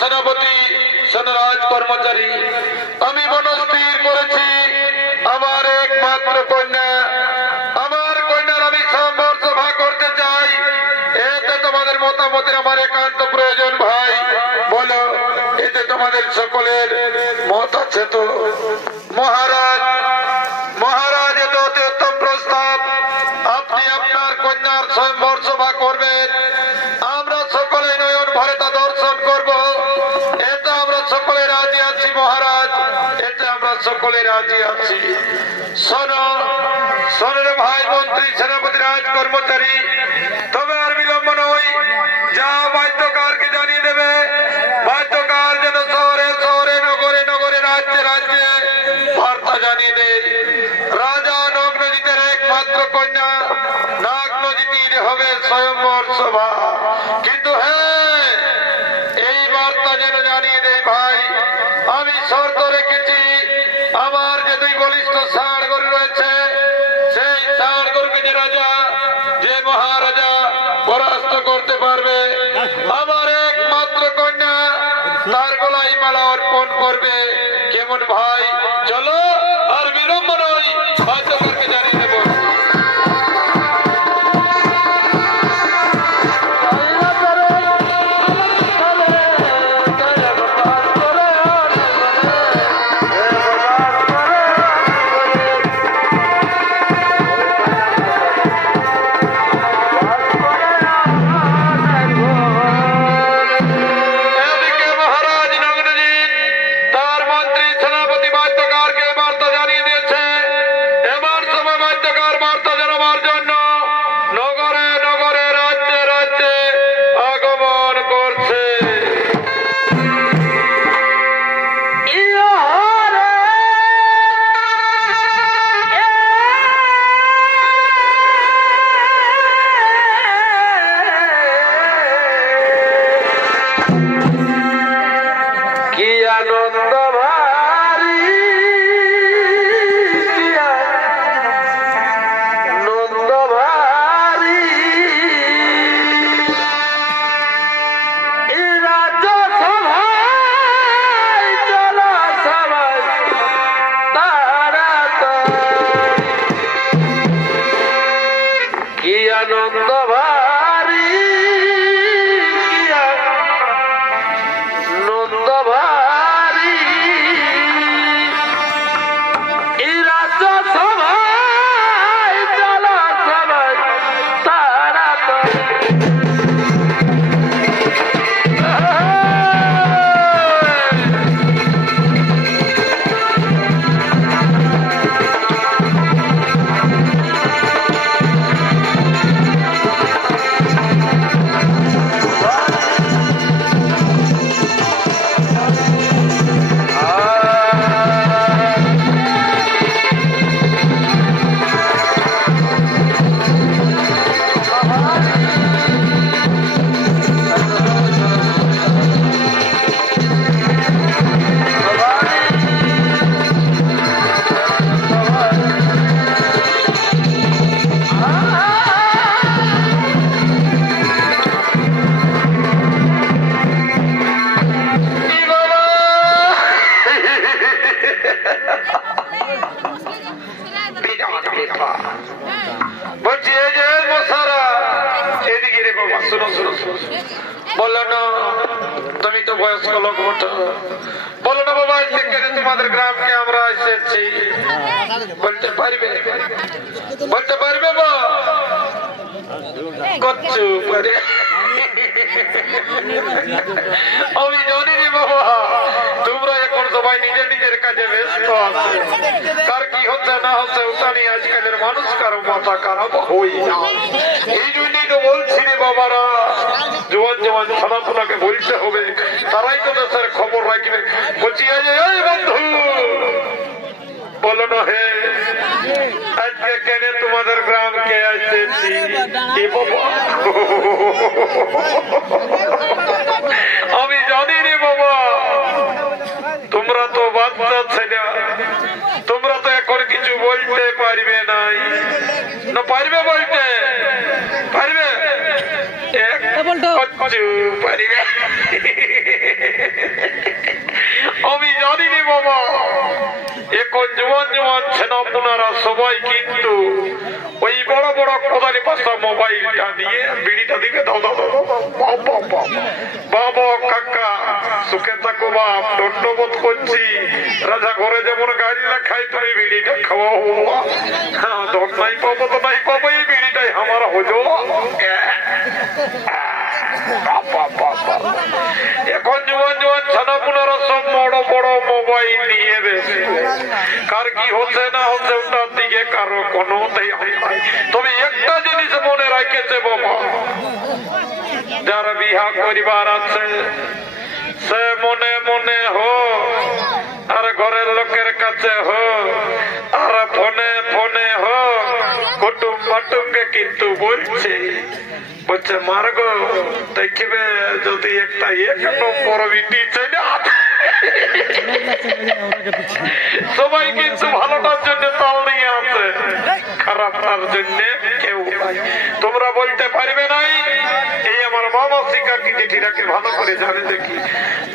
সেনাপতি সেনারাজ কর্মচারী আমি মনস্থির করেছি আমার একমাত্র কন্যা আমার কন্যার আমি সভা করতে চাই। এতে তোমাদের মতামতের আমার একান্ত প্রয়োজন ভাই, বলো এতে তোমাদের সকলের মত আছে তো? মহারাজ মহারাজ এত অতি উত্তম প্রস্তাব, আপনি আপনার কন্যার স্বয়ংবর সভা করবেন, আমরা সকলে নয়ন ভরে তা দর্শন করব, এতে আমরা সকলে রাজি আছি মহারাজ, এতে আমরা সকলে রাজি আছি। শোনো শোনো রে ভাই মন্ত্রী সেনাপতি রাজ কর্মচারী, তবে আর বিলম্ব নয়, যা বাদ্যকারকে জানিয়ে দেবে, বাদ্যকার যেন শহরে শহরে নগরে নগরে রাজ্যে রাজ্যে বার্তা জানিয়ে দেয় রাজা নগ্নজিতের একমাত্র কন্যা নাগনজিতির হবে স্বয়ংবর সভা। কিন্তু হ্যাঁ, এই বার্তা যেন জানিয়ে দেয় ভাই, আমি শর্ত রেখেছি আমার যে দুই বলিষ্ঠ ষাঁড় গরু রয়েছে, সেই ষাঁড় গরুকে যে রাজা যে মহারাজা পরাস্ত করতে পারবে, আমার একমাত্র কন্যা তার গলায় মালা অর্পণ করবে। কেমন ভাই? চলো আর বিলম্ব নয়, বাদ্যকারকে জানিয়ে দেব। আনন্দ ভারী নন্দ ভারী রাজ সভায় জল সভায় তারা কি আনন্দ ভারী নন্দ ভারী রাজ সভায় জল সভায় তারা বলছি এই যে মশারা এদিকে রে বাবা শুনো শুনো শুনো বলো না তুমি তো বয়স্ক লোক বটো বলো না বাবা আজকে তোমাদের গ্রামকে আমরা এসেছি বলতে পারবে বা কচ্ছু পারে আমি জানি রে বাবা তোমরা এখন সবাই নিজের নিজের কাজে ব্যস্ত আছে কার কি হচ্ছে না হচ্ছে ওটা নিয়ে আজকালের মানুষ কারো মাথা খারাপ হই না এই জন্যই তো বলছি রে বাবারা জোয়ান জোয়ান ছানাপুনাকে বলতে হবে তারাই তো দেশের খবর রাখবে বলছি এই বন্ধু বলো না হে আজকে কেন তোমাদের গ্রামকে আসতেছি আমি জানি রে বাবা তোমরা তো বাচ্চা ছেলে তোমরা তো এখন কিছু বলতে পারবে নাই না পারবে বলতে পারবে পারবে আমি জানি রে বাবা এখন জোয়ান জোয়ান ছেনাপুনারা সবাই কিন্তু ওই বড় বড় কোদালি পাশা মোবাইলটা নিয়ে বিড়িটা দিকে দাও দাও দাও বাবা কাকা সুখে থাকো বাপ দণ্ডবোধ করছি রাজা ঘরে যেমন গাড়ি না খাই তুমি বিড়িটা খাওয়াও হ্যাঁ দম নাই পাবো তো নাই পাবো এই বিড়িটাই আমার হজো এখন জোয়ান জোয়ান ছানাপুনারা সব বড় বড় মোবাইল নিয়ে বেশি কার কি হচ্ছে না হচ্ছে ওটার দিকে কারো কোনো তবে একটা জিনিস মনে রাখেছে বাবা যারা বিহা পরিবার আছে সে মনে মনে হো আর ঘরের লোকের কাছে হো আর ফোনে ফোনে হো কুটুম বাটুমকে কিন্তু বলছে মার্গ দেখবে যদি একটা এক নম্বর বিটি চলে সবাই কিন্তু ভালোটার জন্য তাল নিয়ে আছে খারাপটার জন্য কেউ তোমরা বলতে পারবে নাই এই আমার বাবা শিকা কি চিঠিটাকে ভালো করে জানে দেখি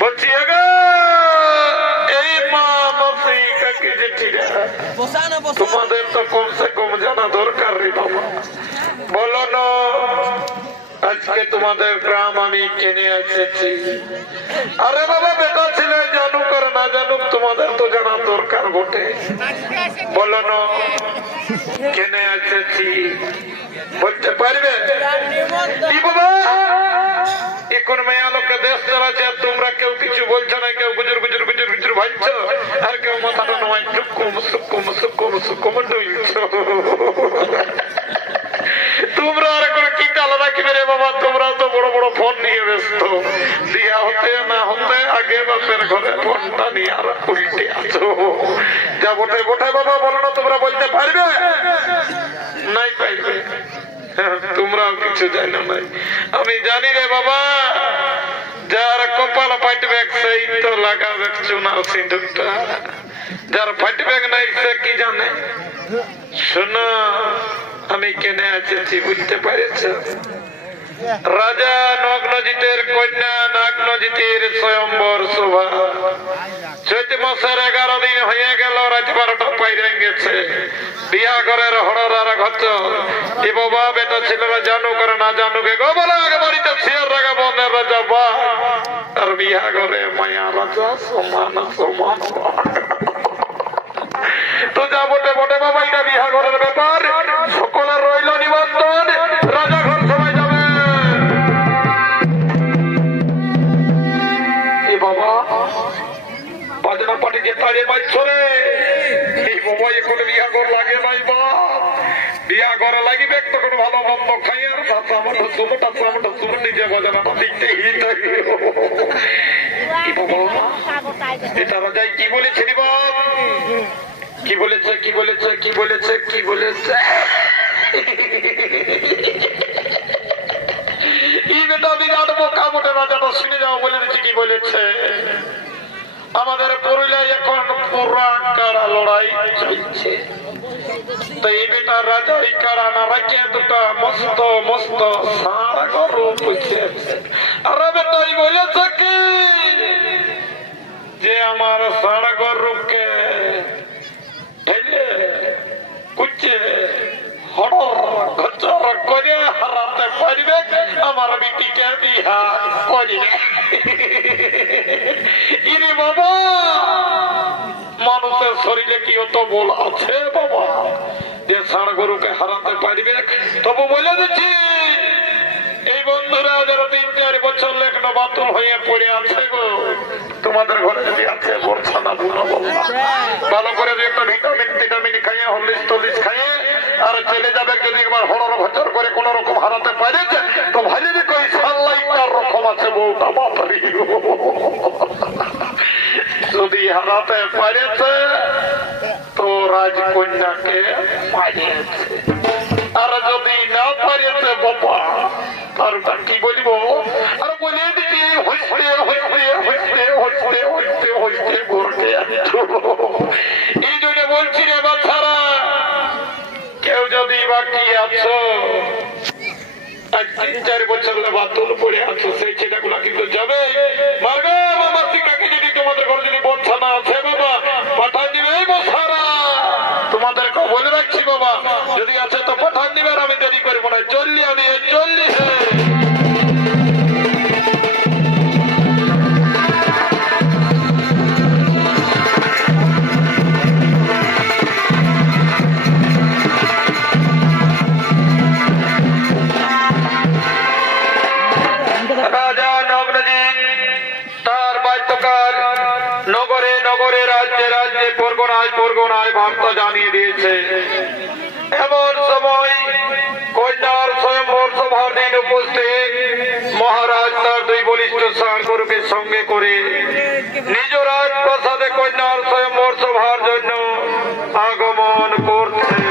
বলছি এই মা শিকা কি চিঠিটা তোমাদের তো কমসে কম জানা দরকার রে বাবা বলো না আজকে তোমাদের গ্রাম আমি কেনে এসেছি আরে বাবা বেটা ছেলে জানুক আর না জানুক তোমাদের তো জানা দরকার বটে বলো না কেনে এসেছি বলতে পারবে বাবা এখন মেয়া লোকে দেশ চালাচ্ছে আর তোমরা কেউ কিছু বলছো না কেউ গুজর গুজর গুজর গুজর ভাবছো আর কেউ মাথাটা নয় চুক্কুম সুকুম সুকুম সুকুম ডুলছো তোমরা আর করে কি কালা রাখবে রে বাবা তোমরা তো বড় বড় ফোন নিয়ে ব্যস্ত দিয়া হতে না হতে আগে বাপের ঘরে ফোনটা নিয়ে আর উল্টে আছো যা বটে বটে বাবা বলো না তোমরা বলতে পারবে নাই পাইবে তোমরাও কিছু জানো নাই আমি জানি রে বাবা যার কপাল পাইটবে সেই তো লাগাবে চুনার সিঁদুরটা, যার ফাটবে নাই সে কি জানে। শোনো, আমি কেনে আছি বুঝতে পারছ? রাজা নগ্নজিতের কন্যা নাগনজিতের স্বয়ম্বর শোভা চৈত মাসের 11 দিন হয়ে গেল, রাত 12টা পাইরে গেছে। বিয়া ঘরের হড়রার ঘচ এ বাবা বেটা ছেলেরা জানুক আর না জানুক গো বলে আগে বাড়িতে ছিয়ার রাখা বনের রাজা বা আর বিয়া ঘরে মায়া রাজা সমান সমান। তো যা বটে বটে বাবা, এটা বিয়া ঘরের ব্যাপার, সকলের রইল নিমন্ত্রণ, রাজা ঘর সবাই যাবে। এ বাবা বাজনা পাটি যে তাড়ে বাজছ রে, এই বাবা এখন বিয়া ঘর লাগে নাই বা, বিয়া ঘরে লাগিবে তখন ভালো মন্দ খাই আর নিজে বাজনাটা দিতে এটা রাজাই কি বলেছে রে বাপ, কি বলেছে কি বলেছে কি বলেছে কি বলেছে? এই বেটা বিরাট বোকা মোটে, রাজাটা শুনে যাও বলে দিচ্ছি কি বলেছে। আমাদের পুরুলিয়ায় এখন পুরা কারা লড়াই চলছে, তো এই বেটা রাজা এই কারা না রাখে দুটা মস্ত মস্ত সারা গরু পুষছে। আর বেটাই বলেছে কি যে আমার সারা গরুকে ঢেলে কুচে হড়র ঘচর করে হারাতে পারবে, আমার বিটিকে বিহা করিবে। ইরে বাবা, মানুষের শরীরে কি অত বল আছে বাবা যে ষাঁড় গরুকে হারাতে পারবে? তবু বলে দিচ্ছি এই বন্ধুরা যারা 3-4 বছর লেখনা বাতুল হয়ে পড়ে আছে গো, তোমাদের ঘরে যদি আছে বর্ষা না বুনো ভালো করে একটা ভিটামিন টিটামিন খাইয়ে হরলিক্স খাইয়ে আর চলে যাবে। যদি একবার হড়র ঘচর করে কোন রকম হারাতে পারেছে তো ভালো যে কই সাল্লাইকার রকম আছে বউটা বাপারি, যদি হারাতে পারেছে তো রাজকন্যাকে মারিয়েছে, আর যদি না পারেছে বাবা তারটা কি বলবো। আর বলে দিচ্ছি হইতে হইতে হইতে হইতে হইতে হইতে ঘুরতে এই জন্য বলছি রে বাচ্চারা, কেউ যদি বাকি আছো 3-4 বছর বাতুল পড়ে আছো, সেই ছেলেগুলা কিন্তু যাবে মার্গা বাবা শিক্ষাকে। যদি তোমাদের ঘরে যদি বর্ষা না আছে বাবা পাঠান দিবে এই বছরা, তোমাদেরকে বলে রাখছি বাবা, যদি আছে তো পাঠান দিবে। আর আমি দেরি করবো না, চললি আমি চললি। রাজা নগ্নজিৎ তার বাদ্যকার নগরে নগরে রাজ্যে রাজ্যে পরগনায় পরগনায় বার্তা জানিয়ে দিয়েছে। এমন সময় কন্যার স্বয়ম্বর সভার দিন উপস্থিত মহারাজ তার 2 বলিষ্ঠ ষাঁড় গরুকে সঙ্গে করে নিজ রাজপ্রাসাদে কন্যার স্বয়ম্বর সভার জন্য আগমন করছে।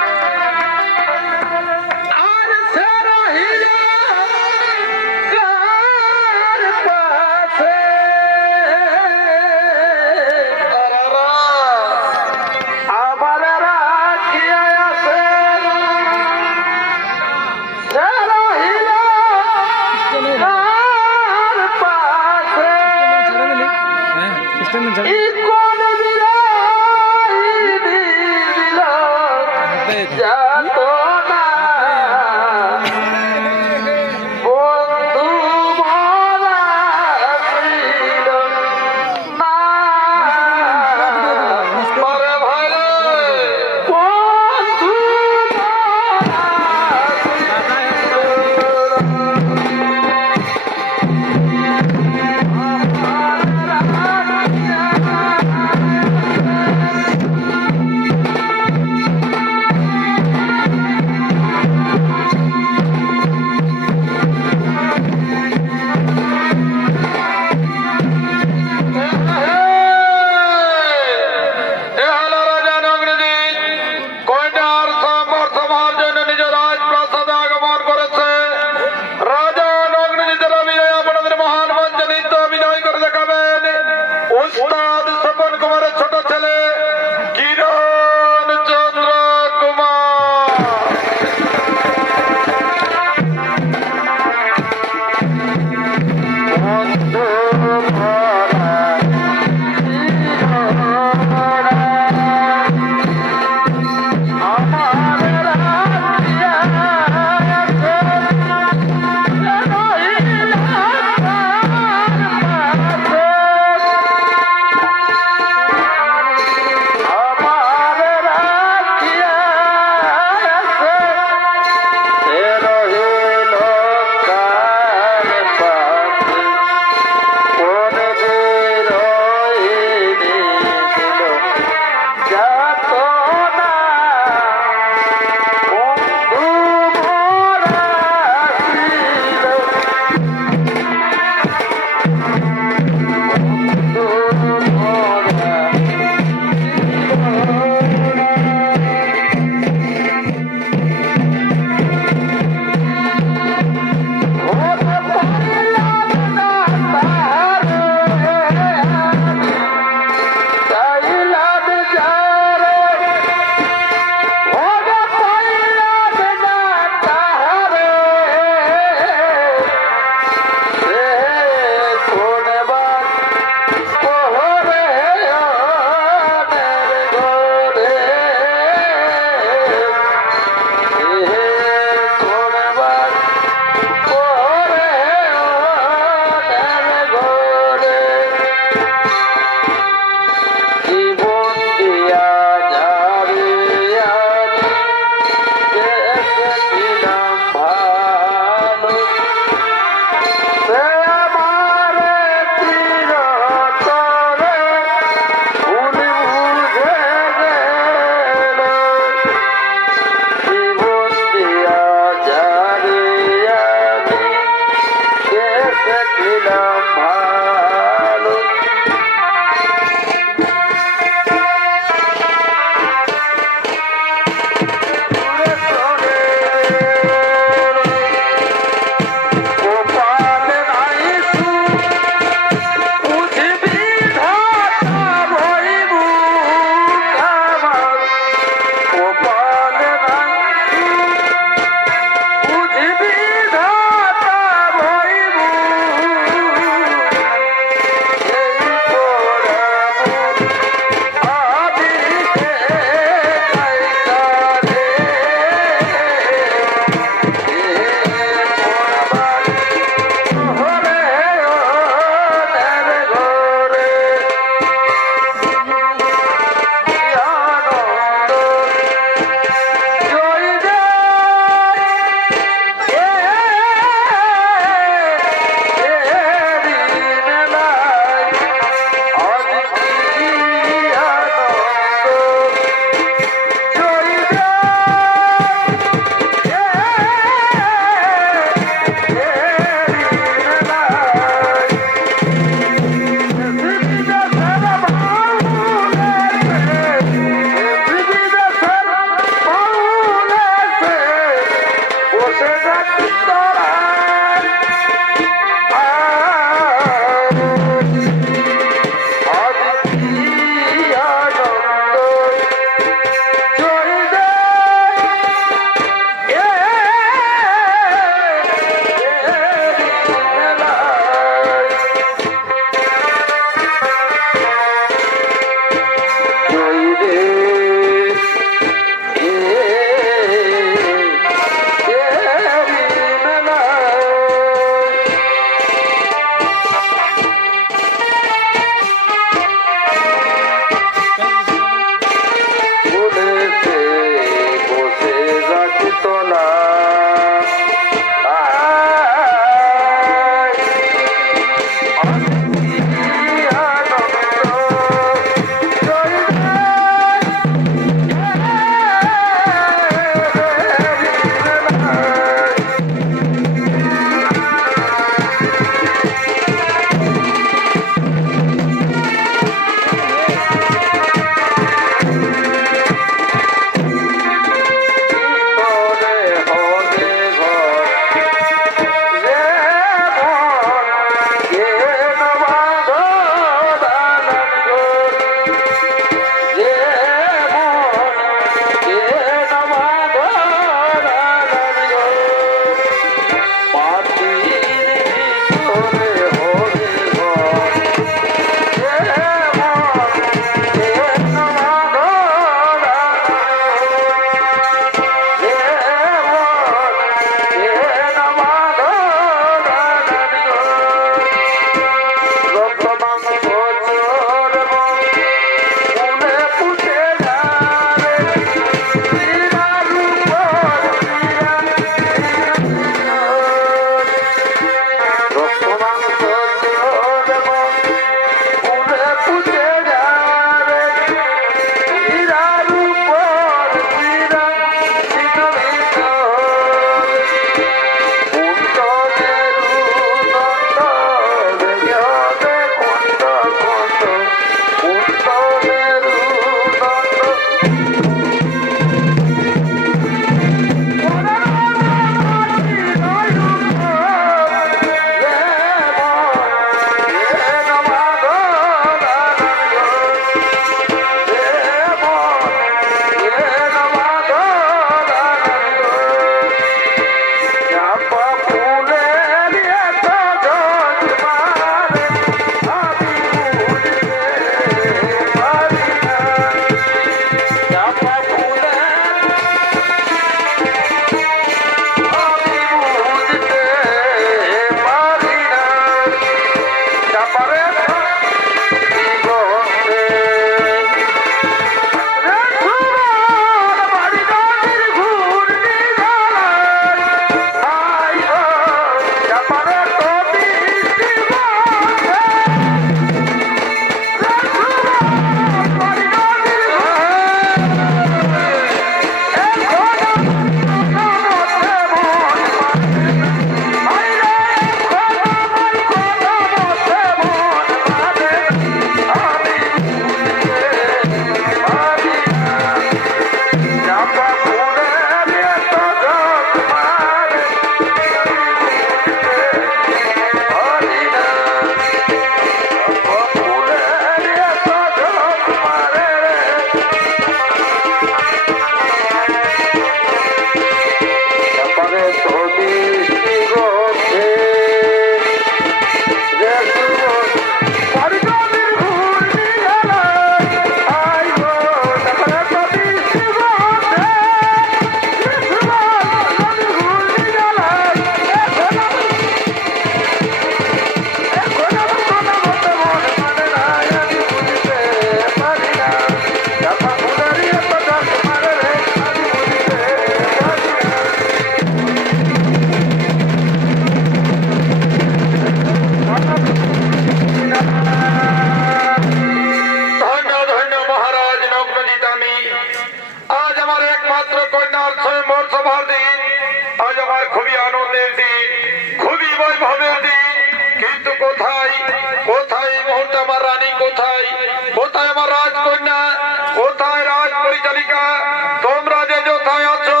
তোমরা যে যথায় আছো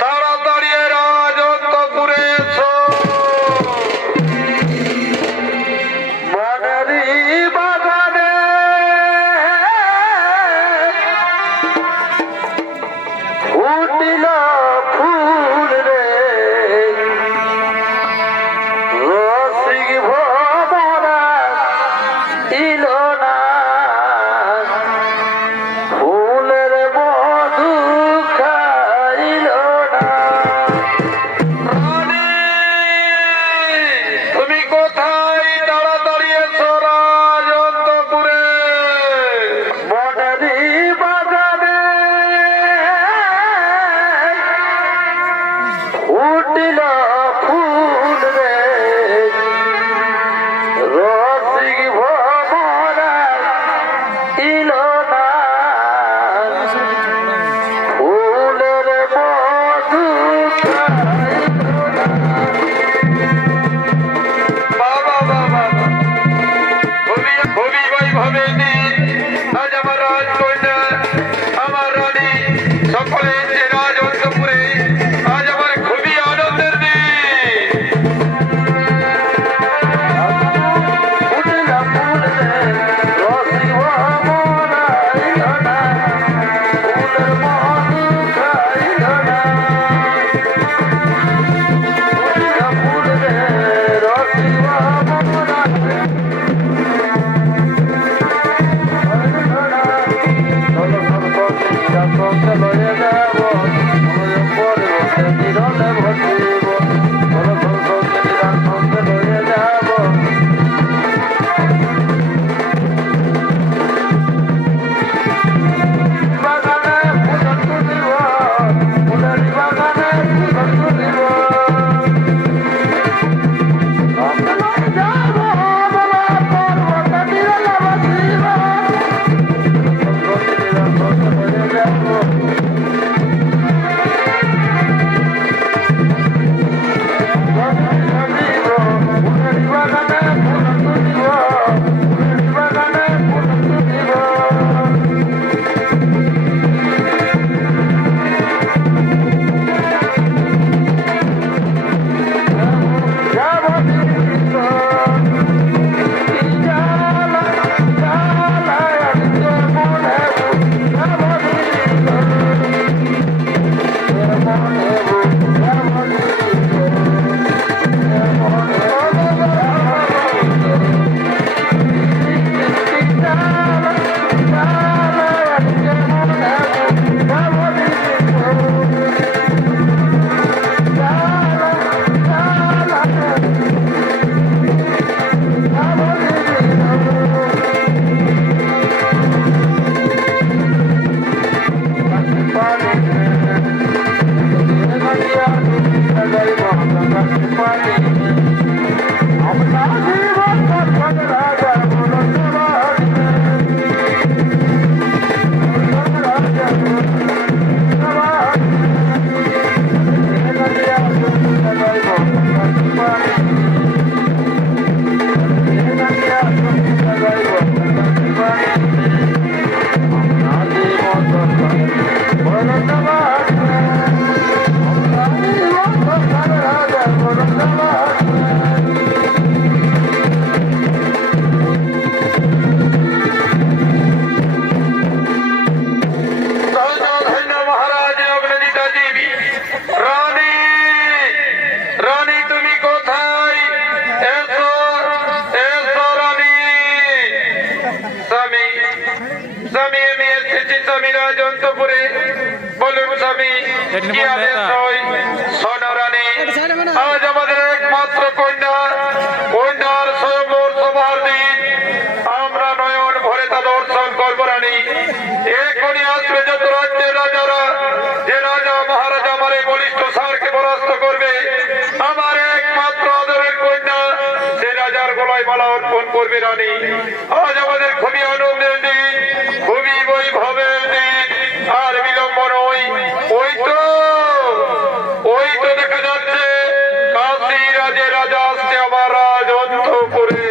তাড়াতাড়ি রাজত্ব ফুটিল ফুল রে রসিক ভরা ইল না ফুলের মধু বাবা বাবা কবি বৈভবে আজ আমার রাজকন্যা আমার রানী সকলে যে রাজন্তপুরে আজ আমার খুবই আনন্দের দিন আজ আমাদের একমাত্র কন্যা কন্যার স্বয়ংবর সভার দিন আমরা নয়ন ভরে তা দর্শন করব রানী এখনই আসবে যত রাজ্যের রাজারা যে রাজা মহারাজা আমার এই বলিষ্ঠ সারকে পরাস্ত করবে আমার একমাত্র আদরের কন্যা সে রাজার গলায় মালা অর্পণ করবে রানী আজ আমাদের খুবই আনন্দের দিন খুবই বৈভবের দিন আর বিলম্ব নয় ওই তো দেখা যাচ্ছে কাশী রাজে রাজা আসছে আমার রাজন্তপুরে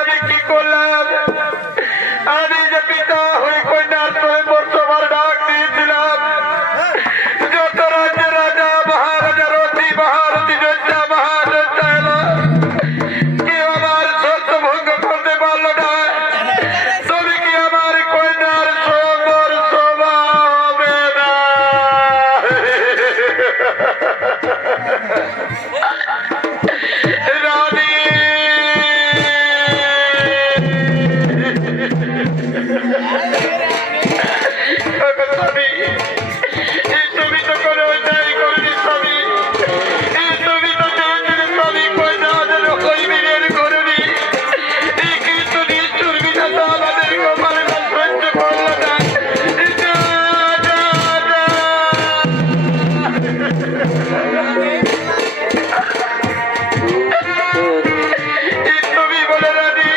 আমি কি করলাম? আমি যে পিতা হয়ে কন্যার স্বয়ম্বর সভার ডাক দিয়েছিলাম, যত রাজ্যের রাজা মহারাজা রথী মহারথী যোদ্ধা মহাযোদ্ধা এলো, কেউ আমার শর্ত ভঙ্গ করতে পারলো না। তবে কি আমার কন্যার স্বয়ম্বর সভা হবে না? রানী স্বামী, তুমি তো কোনো অন্যায় করনি স্বামী, তুমি তো চেয়েছিলে স্বামী কন্যা যেন কৈবীরের করবি, কিন্তু নিষ্ঠুর বিধাতা আমাদের কপালে সহ্য করলো না। তুমি বলে রানী,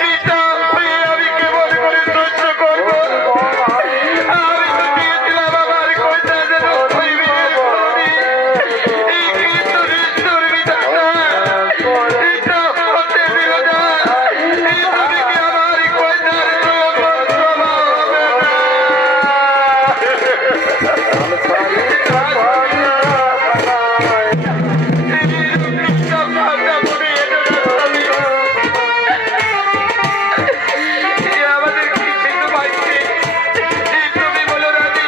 পিতা হয়ে আমি কেমন করে সহ্য করবো? আমি তো চেয়েছিলাম আমার কন্যা যেন কৈবীরের করবি, কিন্তু নিষ্ঠুর বিধাতা এটা হতে দিল না। তুমি কি আমার কন্যার স্বয়ম্বর সভা হবে না? আমাদের কি ছিল ভাইকে? তুমি বলো রানী,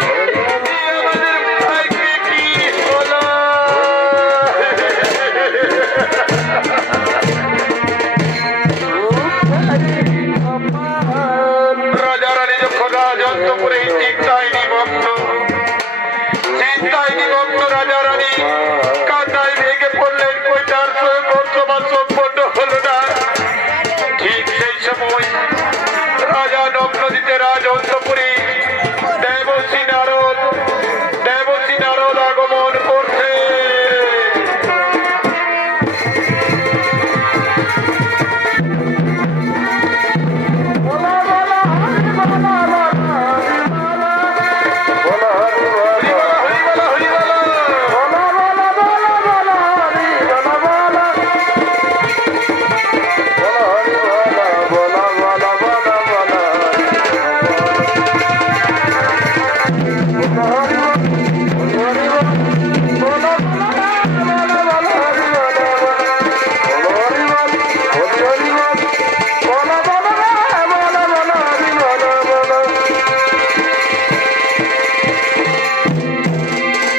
আমাদের ভাইকে কি হলো? রাজা রানী যখন রাজত্বপুরে চিন্তায় নিমগ্ন রাজা রানী কান্নায় ভেঙে পড়লেন। কন্যার স্বয়ম্বর সভা সম্পন্ন হলো না। ঠিক সেই সময় রাজা নগ্নদীতে রাজ অন্তপুরে দেবশ্রী নারদ আগমন করছে।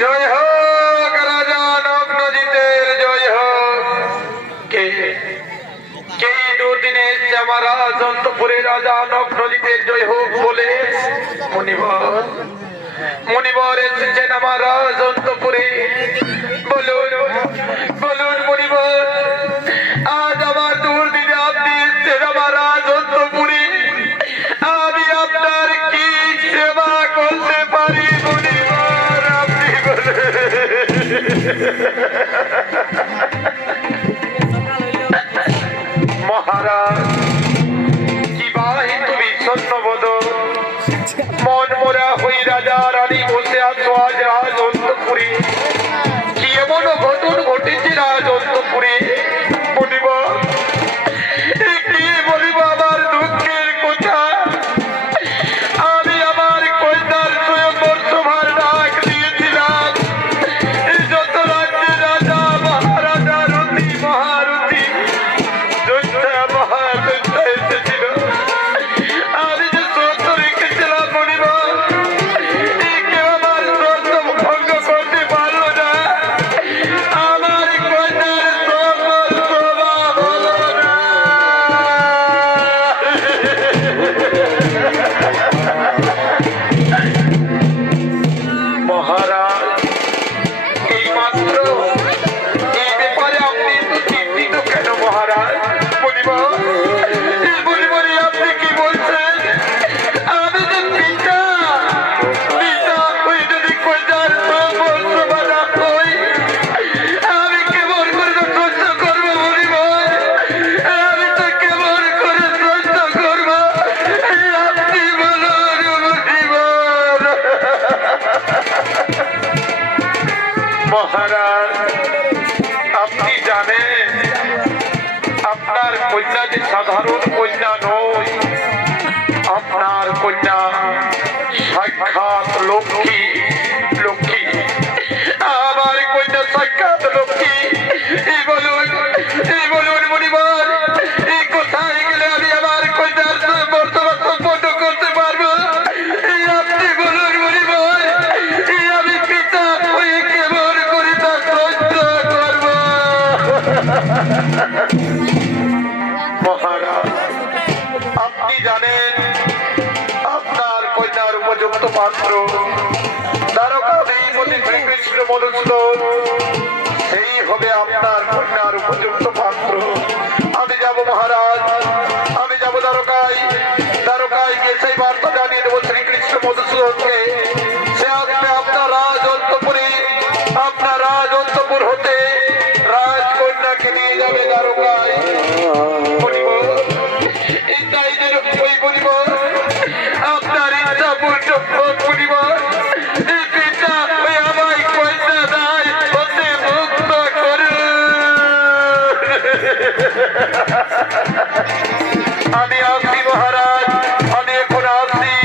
জয় হোক রাজা নগ্নজিতের, জয় হোক। কে দুদিনে এসছে আমার রাজন্তপুরে রাজা নগ্নজিতের জয় হোক বলে? মুনিবর এসেছেন আমার রাজন্তপুরে। বলুন বলুন মুনিবর, আজ আমার দুর্দিনে আপনি এসছেন আমার রাজন্তপুরে, আমি আপনার কি সেবা করতে পারি মুনিবর? আপনি বলুন। মহারাজ, কি বাহি তুমি সৈন্যবদ মন মোরা হই রাজা রানী বসে আছো আজ রাজ অন্তপুরে। কি এমন ঘটন ঘটেছে রাজ অন্তপুরে? বলিব কি বলিব আমার দুঃখের কথা? আমি আমার কন্যার স্বয়ম্বর সভার ডাক দিয়েছিলাম, যত রাজ্যের রাজা মহারাজা রথী মহারথী যোদ্ধা মহার মহারাজ আপনি জানেন আপনার কন্যা যে সাধারণ কন্যা নয়, আপনার কন্যা সাক্ষাৎ লক্ষ্মী। লক্ষ্মী, আমার কন্যা সাক্ষাৎ লক্ষ্মী। এই বলুন মণিবার, এই কোথায় গেলে আমি আমার কন্যার বর্তমান সম্পন্ন করতে পারবো? এই আপনি বলুন মণিবার, এই আমি পিতা হয়ে কেমন করে তা সহ্য করব? মহারাজ আপনি জানেন আপনার কন্যার উপযুক্ত পাত্র দ্বারকাধীপতি শ্রীকৃষ্ণ মধুসূদন, সেই হবে আপনার কন্যার উপযুক্ত পাত্র। আমি যাব মহারাজ, আমি যাব দ্বারকায়। দ্বারকায় গিয়ে সেই বার্তা জানিয়ে দেবো শ্রীকৃষ্ণ মধুসূদনকে। সে আসবে আপনার রাজ অন্তপুরে, আপনার রাজ অন্তপুর হতে রাজকন্যাকে নিয়ে যাবে দ্বারকায়। আপনার ইচ্ছা পূর্ণ হোক পরিবার। এই পিতা ওই আমায় কন্যা দায় হতে মুক্ত করুন। আমি আসি মহারাজ, আমি এখন আসি।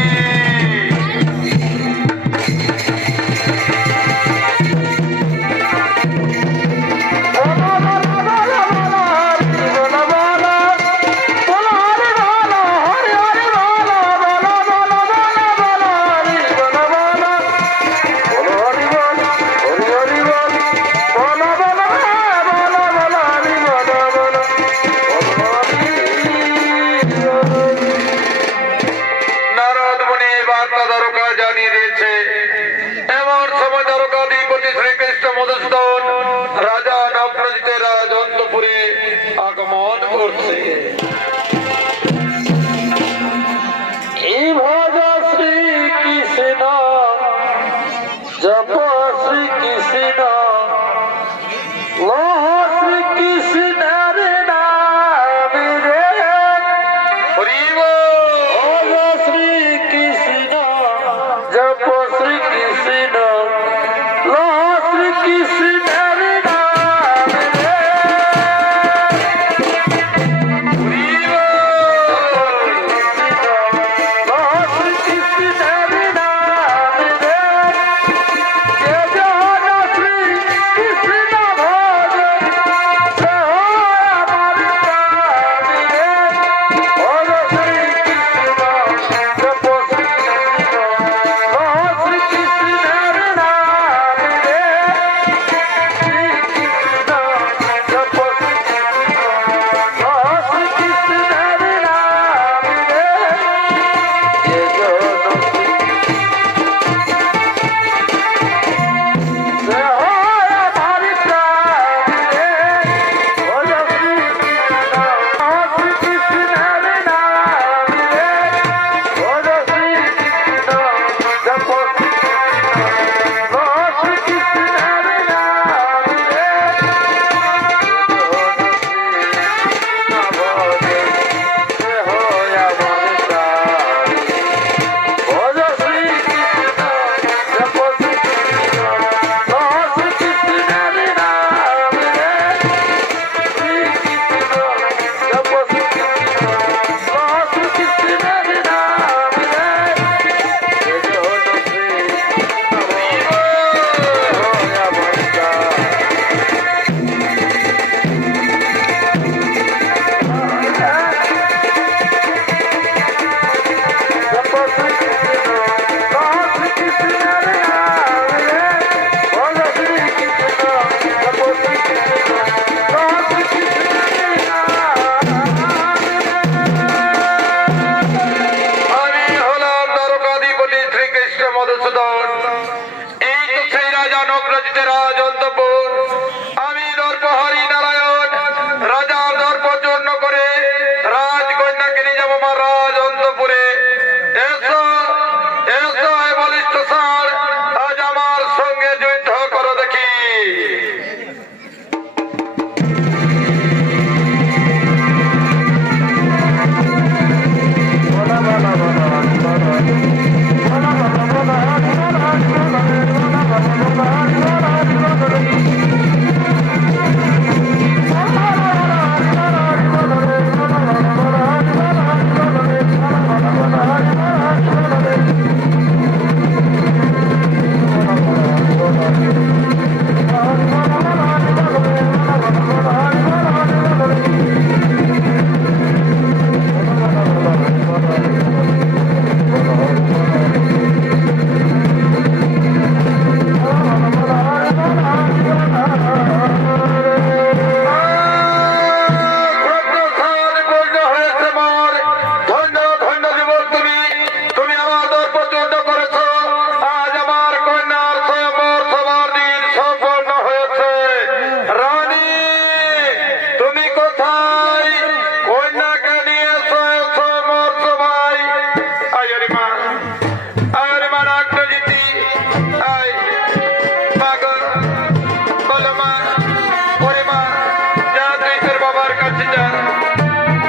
পিতা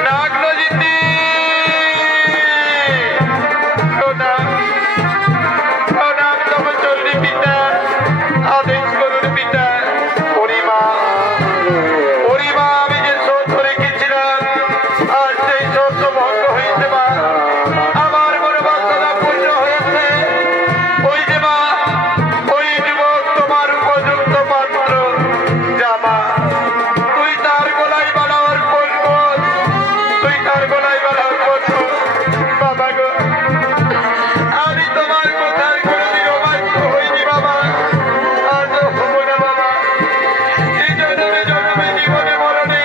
নাগনজিতি প্রণাম প্রণাম তব চণ্ডী পিতা আদেশ করুন পিতা পরিমা পরিমা আমি যে শর্ত রেখেছিলাম আর সেই শর্ত ভঙ্গ হয়েছে মা আমার মনোবাসনা পূর্ণ হয়েছে ওই যে মা ওই যুবক তোমার উপযুক্ত পাত্র জামা তুই তার গলায় বালা অর্পণ কর তুই তার গলায় বালা অর্পণ কর বাবা গো আমি তোমার কথার কোনোদিন অবাধ্য হইনি বাবা আজও হবো না বাবা এই জন্মে জন্মে জীবনে মরণে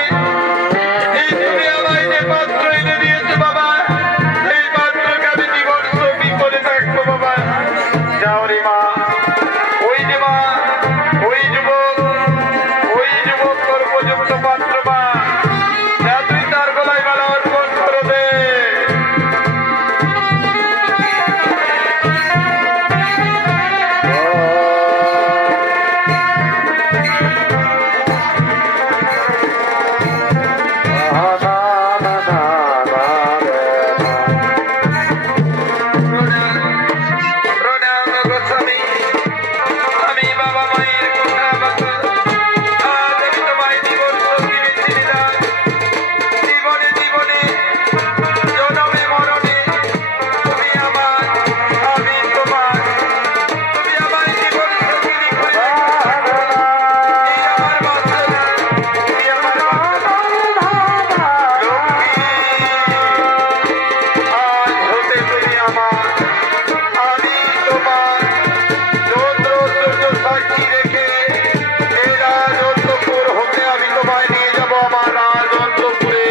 এই তুমি আমায় যে পাত্র এনে দিয়েছে বাবা এই পাত্রকে আমি জীবন সঙ্গী করে থাকবো বাবা যাও রে মা ওই যে মা ওই যুবক তোর উপযুক্ত পাত্র মা যা তুই তার গলায় মালা অর্পণ করে দে প্রণাম গোস্বামী আমি বাবা মায়ের কথা মতো আজ আমি তোমায় জীবন সঙ্গী বেছে নিলাম জীবনে জীবনে জনমে মরণে তুমি আমার আমি তোমার তুমি আমার জীবন সঙ্গী করে রাখো। এই আমার বাসনা তুমি আমার লক্ষ্মী আজ হতে তুমি আমার আমি তোমার চন্দ্র সূর্য সাক্ষী রেখে এই রাজ অন্তপুর হতে আমি তোমায় নিয়ে যাব আমার রাজ অন্তপুরে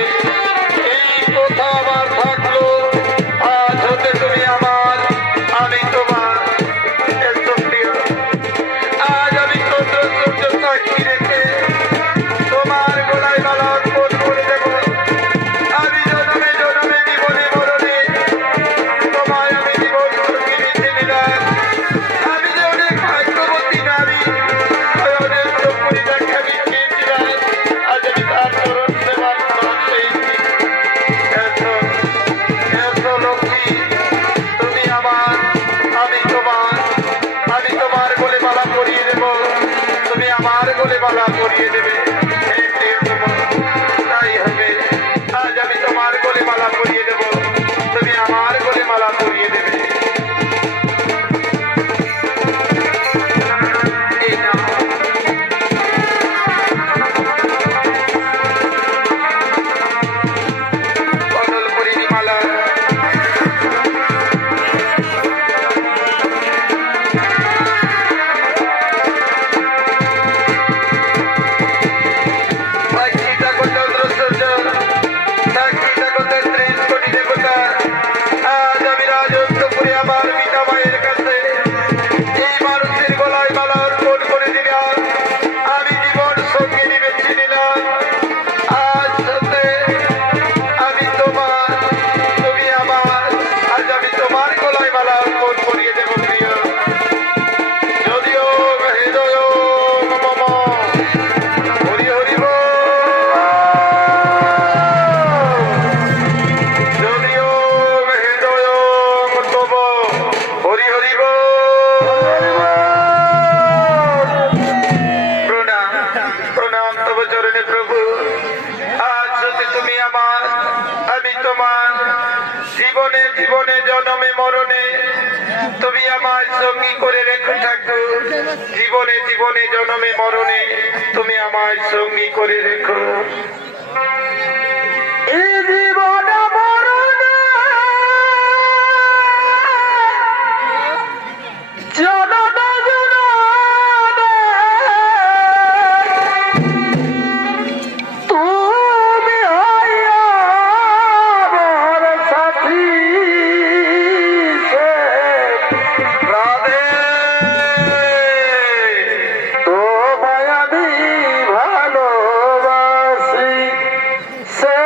এই কথা আমার থাকলো আজ হতে তুমি আমার আমি তোমার এত প্রিয় আজ আমি চন্দ্র সূর্য সাক্ষী রেখে তোমার গলায় মালা অর্পণ করে দেব আমি জন্মে জন্মে জীবনে মরণে তোমায় আমি জীবন সঙ্গী বেছে নিলাম আমি যে অনেক ভাগ্যবতী নারী ওই অনেক পরিত্যাগ আমি চেয়েছিলাম আজ আমি তার চরণ সেবার ফল পেয়েছি এত এত লক্ষ্মী তুমি আমার আমি তোমার গলে মালা পরিয়ে দেব তুমি আমার গলে মালা পরিয়ে দেবে হে প্রিয়তম তাই হবে আজ আমি তোমার গলে মালা পরিয়ে দেব তুমি আমার গলে মালা পরিয়ে দেবে এই নাও কদল পরিণী মালা সাক্ষী থাকো চন্দ্র সূর্য সাক্ষী থাকো 33 কোটি দেবতা আজ আমি রাজ অন্তপুরে আমার পিতা মায়ের কাছে এই মানুষের গলায় মালা অর্পণ করে দিলাম আমি জীবন সঙ্গী বেছে নিলাম আজ হতে আমি তোমার তুমি আমার আজ আমি তোমার গলায় মালা অর্পণ করিয়ে দেব প্রিয় যদিও হৃদয় মম হরি হরি বল যদিও হৃদয় তব হরি হরি বল প্রণাম প্রণাম তব চরণে প্রভু আজ হতে তুমি আমার আমি তোমার জীবনে জীবনে জন্মে মরণে তুমি আমার সঙ্গী করে রেখে থাকো জীবনে জীবনে জন্মে মরণে তুমি আমার সঙ্গী করে রেখো এই জীবনে মরণে জনমে জনমে তুমি হইয়া আমার সাথী রাধে তোমায় আমি ভালোবাসি সে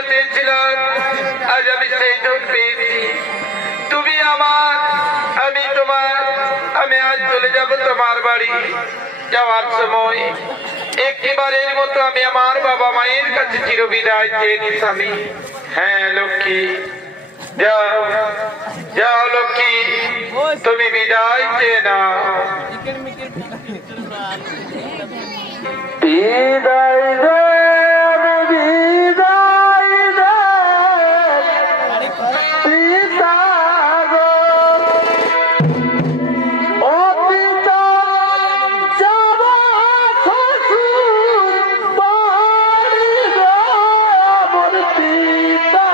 যেটা চেয়েছিলাম আজ আমি সেই ধন পেয়েছি। তুমি আমার, আমি তোমার। আমি আজ চলে যাব তোমার বাড়ি। যাওয়ার সময় একবারের মতো আমি আমার বাবা মায়ের কাছে চিরবিদায় চেয়ে নি স্বামী। হ্যাঁ লক্ষ্মী, যাও যাও লক্ষ্মী, তুমি বিদায় চেয়ে নাও। বিদায় দে, বিদায় দে পিতা গো, ও পিতা যাব শ্বশুর বাড়ি গো, আমার পিতা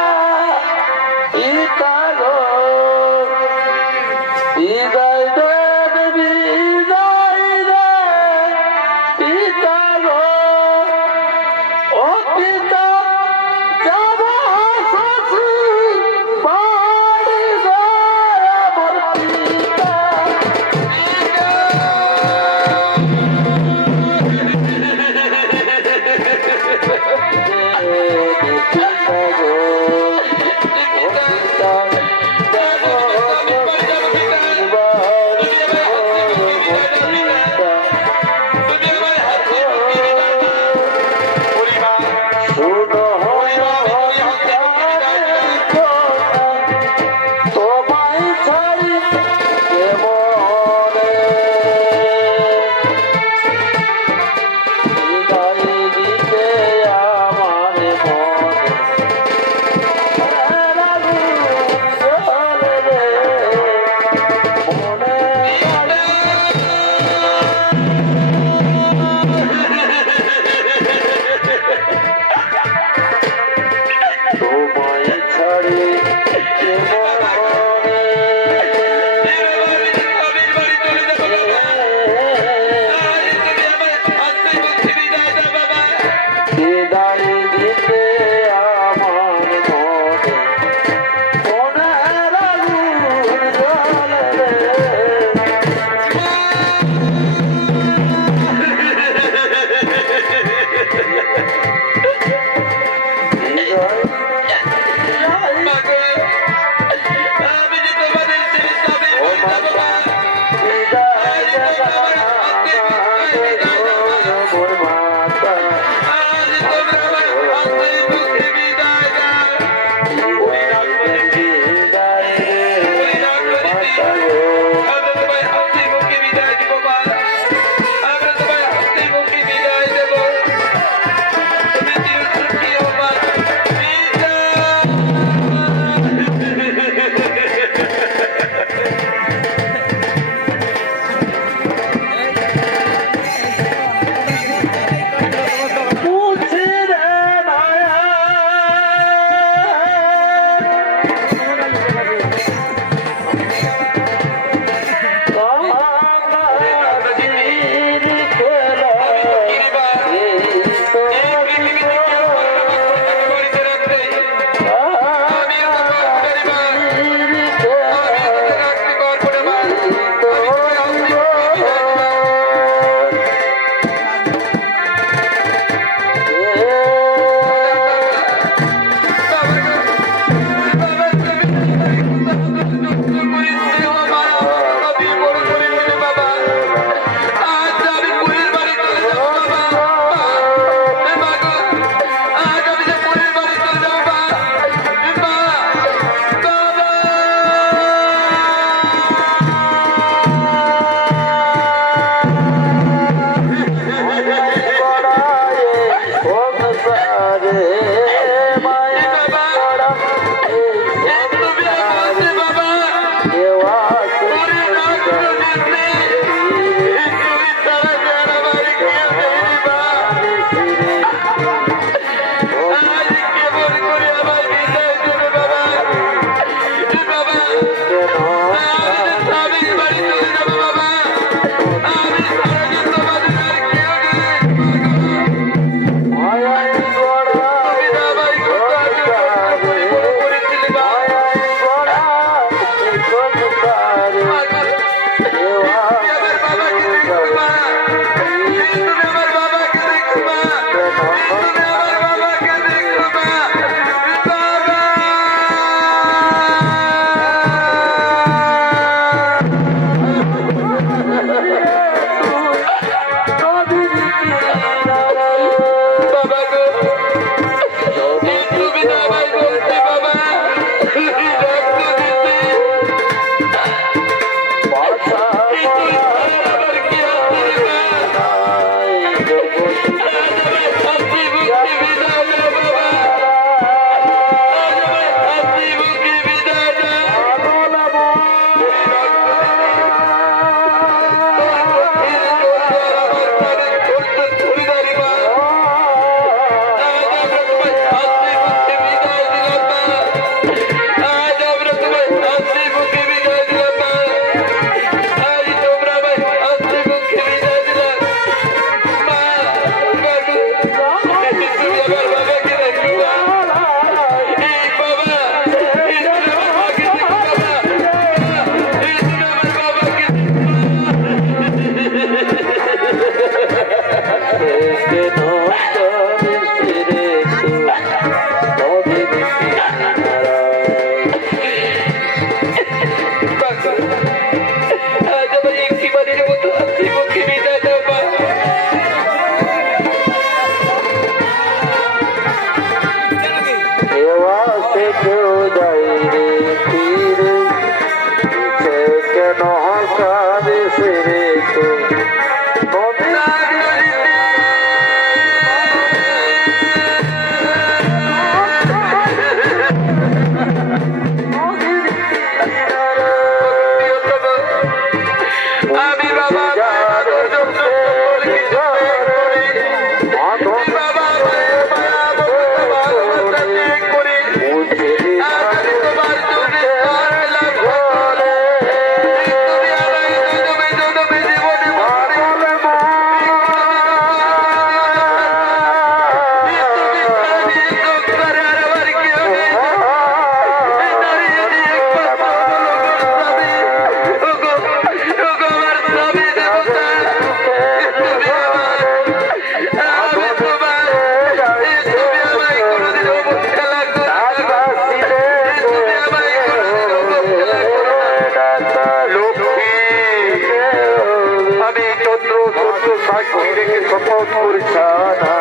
পিতা গো, বিদায় দে, বিদায় দে পিতা গো, আজ আমার একটি বাড়ির মতো হাসি মুখে বিদায় দাও মা। কেউ যাই রে ফিরে পিছে কেন হসাবে সেরে তো আমি বাবা মায়ের জন্য কিছু করি বাবা মায়ের মায়া ভালোবাসা ত্যাগ করি আমি তোমার জন্য লাভ করে তুমি আমায় জন্মে জন্মে জীবনে মারে আমি চন্দ্র সাক্ষী রেখে শপথ করছি না